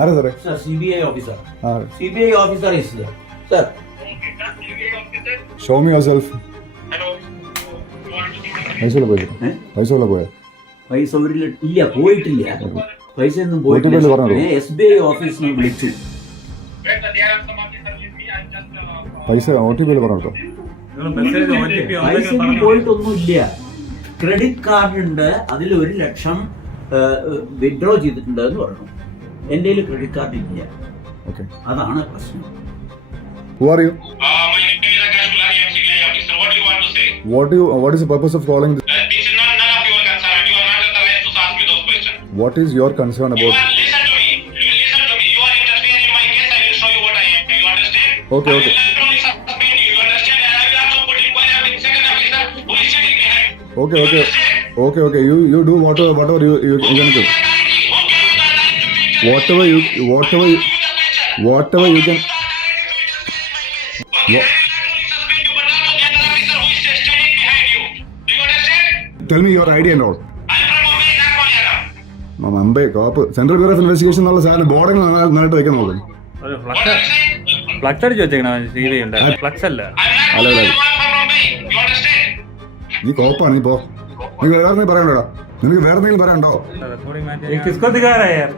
ആരാ സാറേ? Sir, CBI officer. ആ, CBI officer is there. Sir. Show me your self. പൈസ ഉള്ള പോയോ? പൈസ ഇല്ല, പോയിട്ടില്ല. പൈസ ഒന്നും OTP പറഞ്ഞോ? SBI ഓഫീസിൽ വിളിച്ചു. പൈസ OTP പറഞ്ഞോ? പൈസ ഒന്നും പോയിട്ടൊന്നുമില്ല. ക്രെഡിറ്റ് കാർഡ് ഉണ്ട്, അതിൽ 1 ലക്ഷം വിഡ്രോ ചെയ്തിട്ടുണ്ട് എന്ന് പറഞ്ഞു. എൻ്റെ കയ്യിൽ ക്രെഡിറ്റ് കാർഡ് ഇല്ല. ഓക്കെ, അതാണ് പ്രശ്നം. Who are you? My name is Akash Kulari, I'm CBI officer. What do you want to say? What is the purpose of calling this? This is none of your concern, and you are not authorized to ask me those questions. What is your concern about? Listen to me. You listen to me. You are interfering in my case. I will show you what I am. You understand? Okay, I okay. will not only suspend you. You understand? And I will also put inquiry with second officer who is sitting behind. Okay. You do whatever you can do. Whatever you can. Yeah. Tell me your ID and all. I'm from Mumbai, not Kolkata. Mumbai cop central bureau of investigation എന്നുള്ള സാധനം ബോർഡിൽ നന്നായിട്ട് വെക്കാൻ നോക്കും. Flux അടിച്ച് വെച്ചേക്കണ flux അല്ല. I'm not Hello. the one from Mumbai. You understand? നീ കോപ്പാണ്, നീ പോ. നീ വേറെ എന്തെങ്കിലും പറയണ്ടോടാ? നിനക്ക് വേറെ എന്തെങ്കിലും പറയണ്ടോ? किसको दिखा रहा है यार?